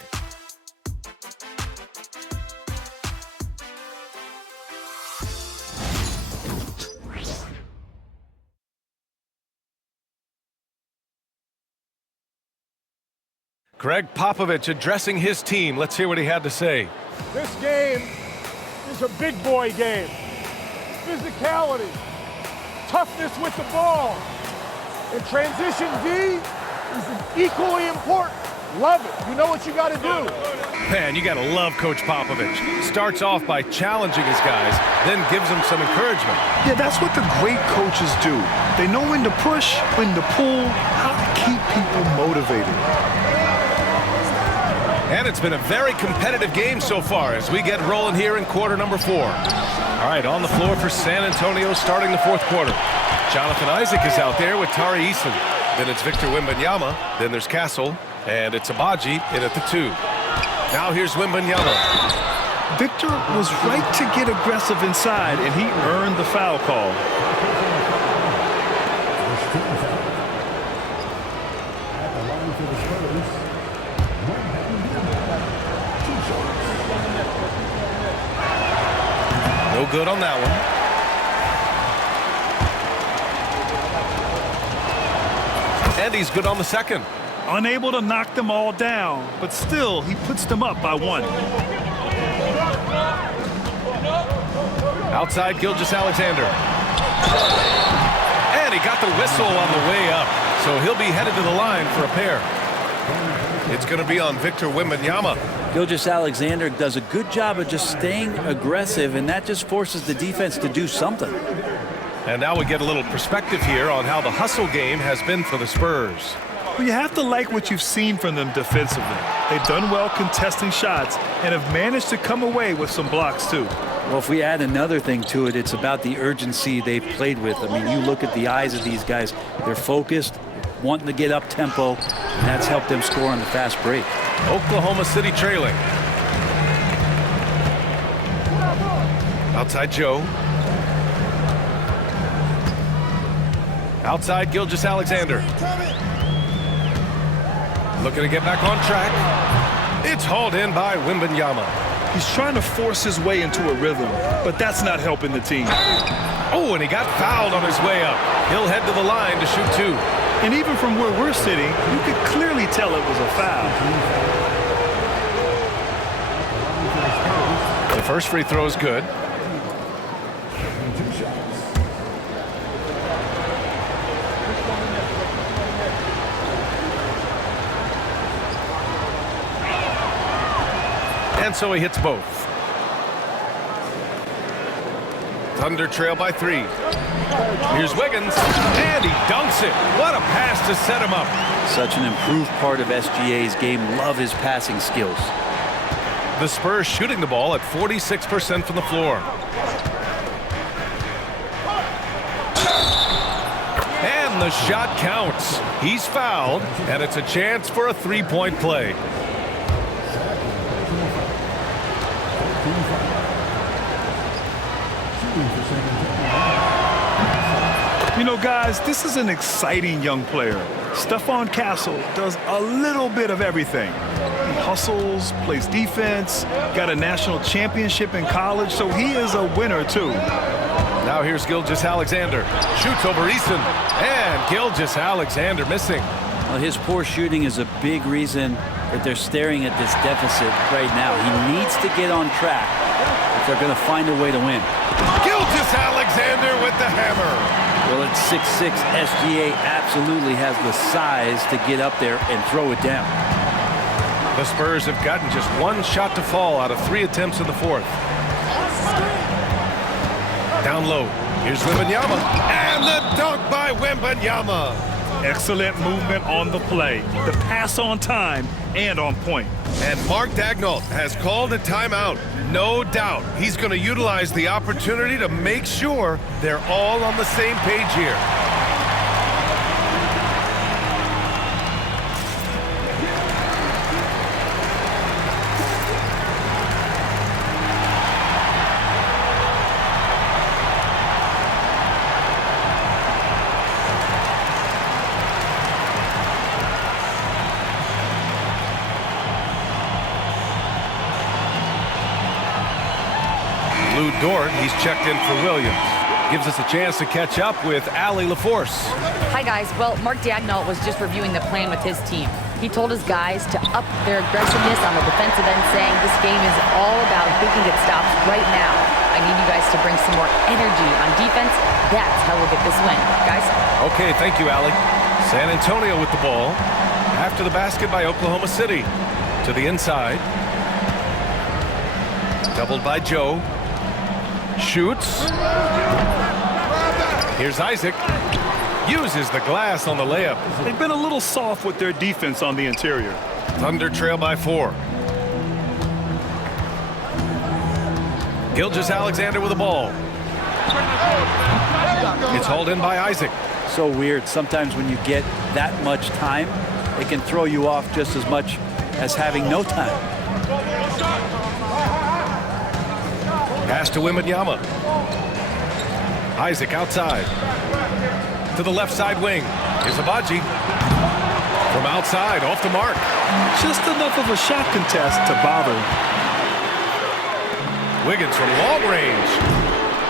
Greg Popovich addressing his team. Let's hear what he had to say. This game is a big boy game. Physicality, toughness with the ball, and transition D is equally important. Love it. You know what you got to do. Man, you got to love Coach Popovich. Starts off by challenging his guys, then gives them some encouragement. Yeah, that's what the great coaches do. They know when to push, when to pull, how to keep people motivated. And it's been a very competitive game so far as we get rolling here in quarter number 4. All right, on the floor for San Antonio starting the fourth quarter. Jonathan Isaac is out there with Tari Eason. Then it's Victor Wembanyama. Then there's Castle. And it's Abaji in at the 2. Now here's Wembanyama. Victor was right to get aggressive inside, and he earned the foul call. No good on that one. And he's good on the second. Unable to knock them all down, but still, he puts them up by 1. Outside Gilgeous-Alexander. And he got the whistle on the way up, so he'll be headed to the line for a pair. It's going to be on Victor Wembanyama. Gilgeous-Alexander does a good job of just staying aggressive, and that just forces the defense to do something. And now we get a little perspective here on how the hustle game has been for the Spurs. Well, you have to like what you've seen from them defensively. They've done well contesting shots and have managed to come away with some blocks, too. Well, if we add another thing to it, it's about the urgency they've played with. I mean, you look at the eyes of these guys. They're focused, wanting to get up tempo, and that's helped them score on the fast break. Oklahoma City trailing. Outside Joe. Outside Gilgeous-Alexander. Looking to get back on track. It's hauled in by Wembanyama. He's trying to force his way into a rhythm, but that's not helping the team. Oh, and he got fouled on his way up. He'll head to the line to shoot 2. And even from where we're sitting, you could clearly tell it was a foul. The first free throw is good. And so he hits both. Thunder trail by 3. Here's Wiggins, and he dunks it. What a pass to set him up. Such an improved part of SGA's game. Love his passing skills. The Spurs shooting the ball at 46% from the floor. And the shot counts. He's fouled, and it's a chance for a three-point play. You You know, guys, this is an exciting young player. Stephon Castle does a little bit of everything. He hustles, plays defense, got a national championship in college, so he is a winner, too. Now here's Gilgeous-Alexander. Shoots over Eason. And Gilgeous-Alexander missing. Well, his poor shooting is a big reason that they're staring at this deficit right now. He needs to get on track if they're going to find a way to win. Gilgeous-Alexander with the hammer. Well, at 6'6", SGA absolutely has the size to get up there and throw it down. The Spurs have gotten just one shot to fall out of 3 attempts in the fourth. Down low. Here's Wembanyama. And the dunk by Wembanyama. Excellent movement on the play. The pass on time and on point. And Mark Daigneault has called a timeout. No doubt he's going to utilize the opportunity to make sure they're all on the same page here. Lou Dort, he's checked in for Williams. Gives us a chance to catch up with Allie LaForce. Hi, guys. Well, Mark Daigneault was just reviewing the plan with his team. He told his guys to up their aggressiveness on the defensive end, saying this game is all about who can get stops right now. I need you guys to bring some more energy on defense. That's how we'll get this win. Guys? Okay, thank you, Allie. San Antonio with the ball. After the basket by Oklahoma City. To the inside. Doubled by Joe. Shoots. Here's Isaac. Uses the glass on the layup. They've been a little soft with their defense on the interior. Thunder trail by 4. Gilgeous-Alexander with the ball. It's hauled in by Isaac. So weird. Sometimes when you get that much time, it can throw you off just as much as having no time. Pass to Wembanyama. Isaac outside. To the left side wing. Here's Abaji. From outside, off the mark. Just enough of a shot contest to bother. Wiggins from long range.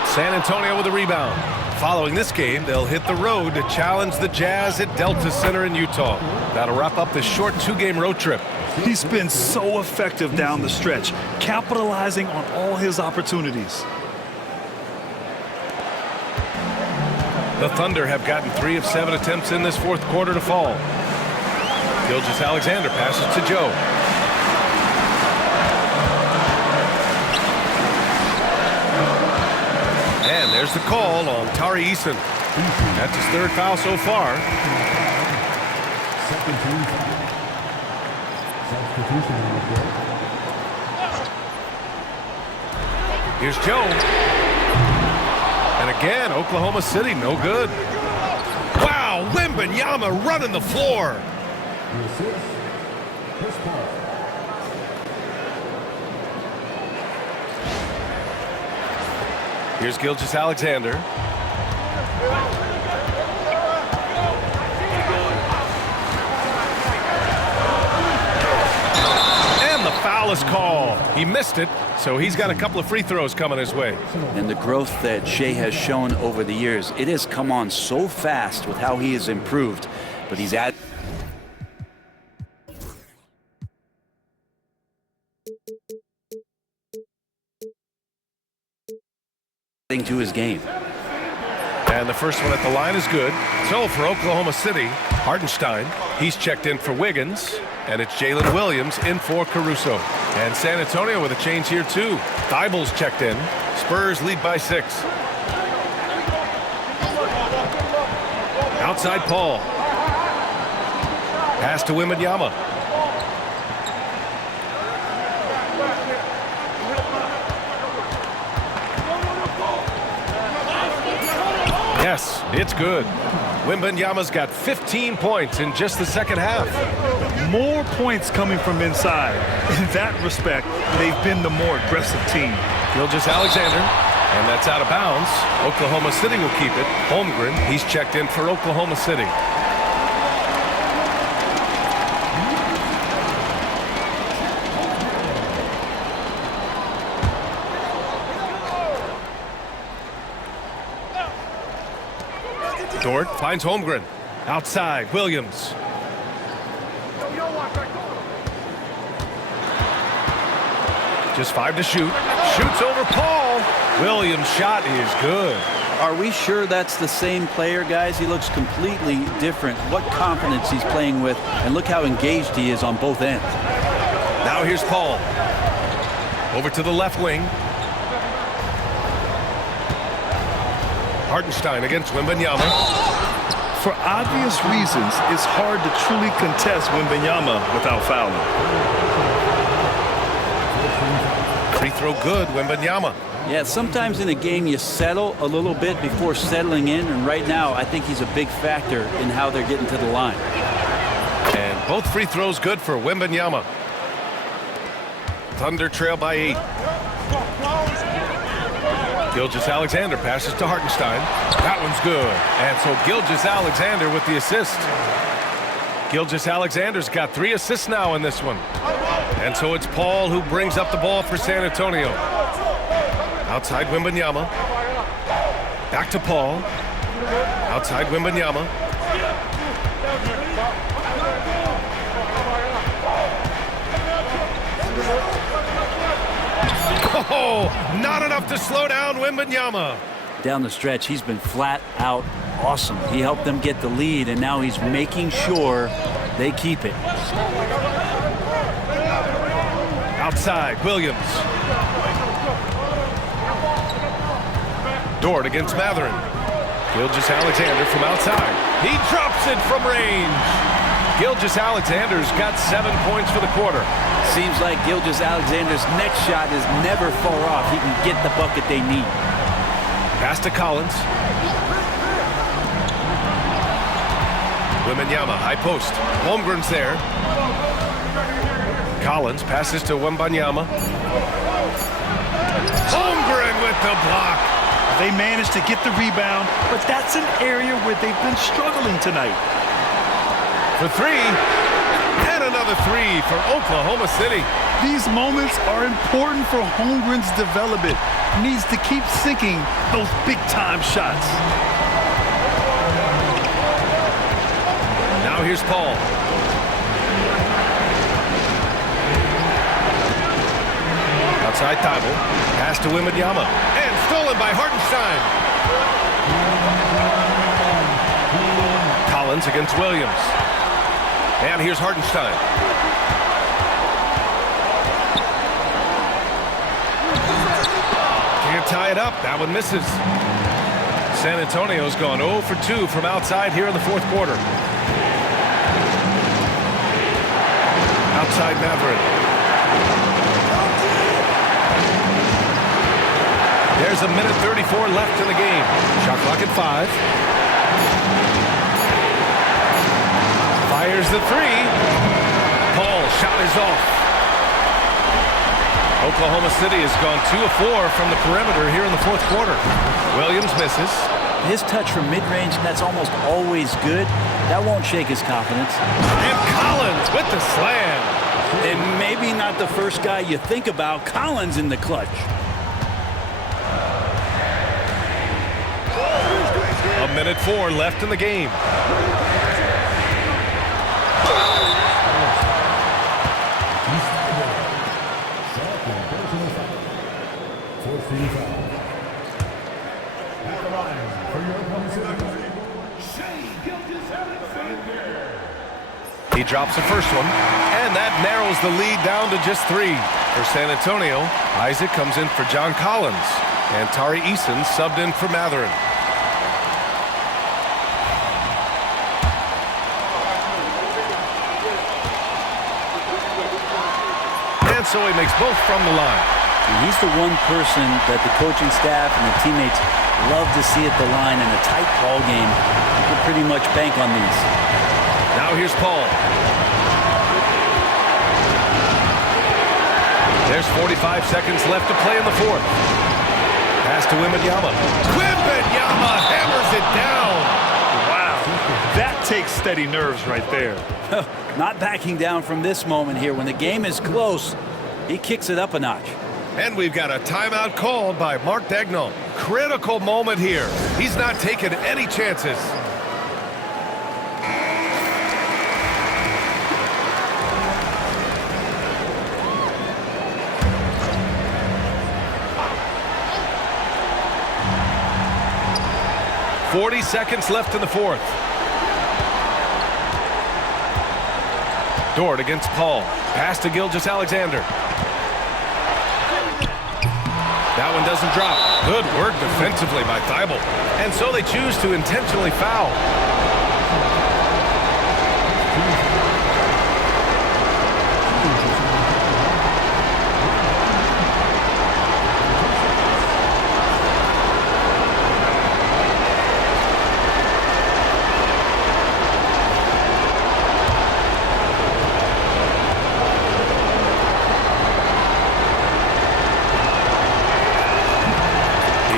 San Antonio with a rebound. Following this game, they'll hit the road to challenge the Jazz at Delta Center in Utah. That'll wrap up this short 2-game road trip. He's been so effective down the stretch, capitalizing on all his opportunities. The Thunder have gotten 3 of 7 attempts in this fourth quarter to fall. Gilgeous-Alexander passes to Joe. And there's the call on Tari Eason. That's his 3rd foul so far. Here's Joe. And again, Oklahoma City, no good. Wow, Wembanyama running the floor. Here's Gilgeous-Alexander. And the foul is called. He missed it, so he's got a couple of free throws coming his way. And the growth that Shea has shown over the years, it has come on so fast with how he has improved, but he's adding to his game. And the first one at the line is good. So for Oklahoma City, Hartenstein, he's checked in for Wiggins, and it's Jalen Williams in for Caruso. And San Antonio with a change here too. Thibault's checked in. Spurs lead by 6. Outside Paul. Pass to Wembanyama. Yes, it's good. Wembanyama's got 15 points in just the second half. More points coming from inside. In that respect, they've been the more aggressive team. Gilgeous-Alexander And that's out of bounds. Oklahoma City will keep it. Holmgren, he's checked in for Oklahoma City. Dort finds Holmgren. Outside, Williams. Just 5 to shoot. Shoots over Paul. Williams' shot is good. Are we sure that's the same player, guys? He looks completely different. What confidence he's playing with, and look how engaged he is on both ends. Now here's Paul. Over to the left wing. Hartenstein against Wembanyama. For obvious reasons, it's hard to truly contest Wembanyama without fouling. Free throw good, Wembanyama. Yeah, sometimes in a game you settle a little bit before settling in, and right now I think he's a big factor in how they're getting to the line. And both free throws good for Wembanyama. Thunder trail by 8. Gilgeous-Alexander passes to Hartenstein. That one's good. And so Gilgeous-Alexander with the assist. Gilgeous-Alexander's got 3 assists now in this one. And so it's Paul who brings up the ball for San Antonio. Outside Wembanyama. Back to Paul. Outside Wembanyama. Oh, not enough to slow down Wembanyama. Down the stretch, he's been flat out awesome. He helped them get the lead, and now he's making sure they keep it. Outside, Williams. Dort against Matherin. Gilgeous-Alexander from outside. He drops it from range. Gilgeous-Alexander's got 7 points for the quarter. Seems like Gilgeous-Alexander's next shot is never far off. He can get the bucket they need. Pass to Collins. Wembanyama, high post. Holmgren's there. Collins passes to Wembanyama. Holmgren with the block. They managed to get the rebound, but that's an area where they've been struggling tonight. For 3, and another 3 for Oklahoma City. These moments are important for Holmgren's development. Needs to keep sinking those big-time shots. Now here's Paul. Outside Thibault. Pass to Wembanyama. And stolen by Hartenstein. Collins against Williams. And here's Hartenstein. Can't tie it up. That one misses. San Antonio's gone 0 for 2 from outside here in the 4th quarter. Outside Matherin. There's a minute 34 left in the game. Shot clock at 5. Fires the 3. Paul's shot is off. Oklahoma City has gone 2 of 4 from the perimeter here in the 4th quarter. Williams misses. His touch from mid-range, that's almost always good. That won't shake his confidence. And Collins with the slam. And maybe not the first guy you think about. Collins in the clutch. A minute 4 left in the game. He drops the first one, and that narrows the lead down to just 3. For San Antonio, Isaac comes in for John Collins, and Tari Eason subbed in for Matherin. And so he makes both from the line. And he's the one person that the coaching staff and the teammates love to see at the line. In a tight ball game, you can pretty much bank on these. Now here's Paul. There's 45 seconds left to play in the 4th. Pass to Wembanyama. Wembanyama hammers it down. Wow, that takes steady nerves right there. Not backing down from this moment here. When the game is close, he kicks it up a notch. And we've got a timeout called by Mark Daigneault. Critical moment here. He's not taking any chances. "40 seconds left in the fourth. Dort against Paul. Pass to Gilgeous-Alexander. That one doesn't drop. Good work defensively by Thibault. And so they choose to intentionally foul.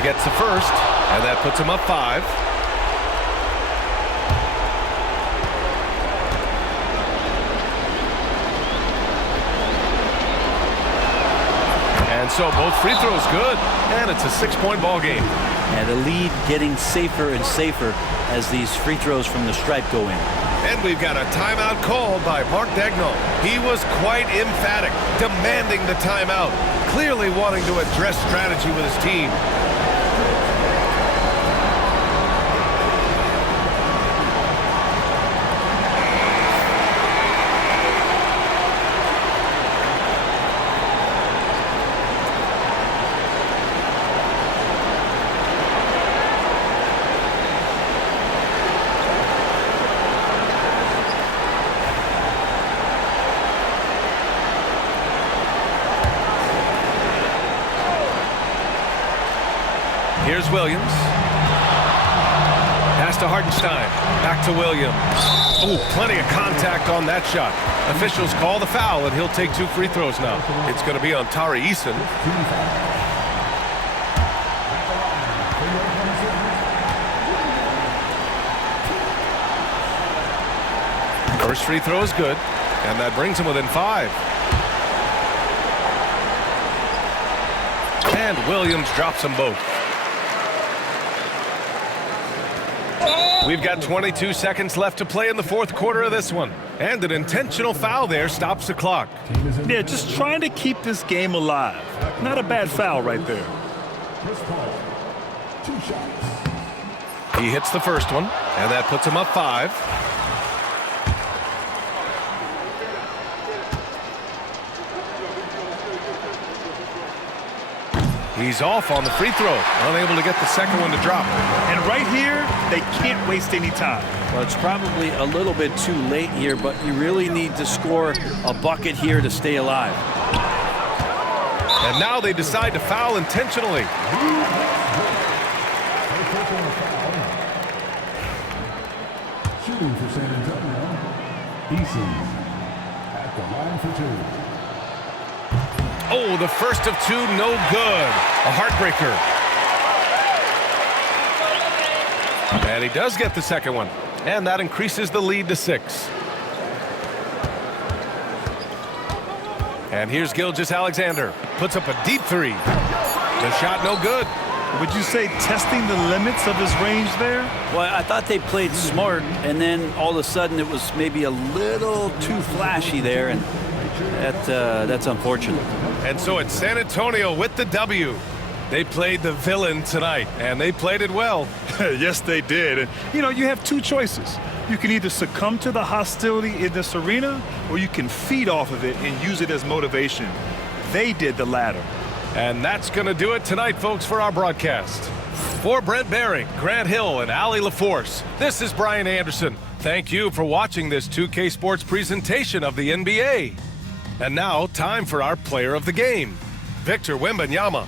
Gets the first, and that puts him up 5. And so both free throws good, and it's a 6-point ball game. And the lead getting safer and safer as these free throws from the stripe go in. And we've got a timeout called by Mark Daigneault. He was quite emphatic, demanding the timeout, clearly wanting to address strategy with his team. Here's Williams. Pass to Hartenstein. Back to Williams. Oh, plenty of contact on that shot. Officials call the foul, and he'll take 2 free throws now. It's going to be on Tari Eason. First free throw is good, and that brings him within 5. And Williams drops them both. We've got 22 seconds left to play in the fourth quarter of this one. And an intentional foul there stops the clock. Yeah, just trying to keep this game alive. Not a bad foul right there. He hits the first one, and that puts him up 5. He's off on the free throw, unable to get the second one to drop. And right here, they can't waste any time. Well, it's probably a little bit too late here, but you really need to score a bucket here to stay alive. And now they decide to foul intentionally. Shooting for San Antonio, Eason at the line for 2. Oh, the first of 2, no good. A heartbreaker. And he does get the second one. And that increases the lead to 6. And here's Gilgeous-Alexander. Puts up a deep 3. The shot no good. Would you say testing the limits of his range there? Well, I thought they played smart, and then all of a sudden it was maybe a little too flashy there, and that's unfortunate. And so it's San Antonio with the W. They played the villain tonight, and they played it well. Yes, they did. And, you know, you have 2 choices. You can either succumb to the hostility in this arena, or you can feed off of it and use it as motivation. They did the latter. And that's going to do it tonight, folks, for our broadcast. For Brent Behring, Grant Hill, and Allie LaForce, this is Brian Anderson. Thank you for watching this 2K Sports presentation of the NBA. And now, time for our player of the game, Victor Wembanyama.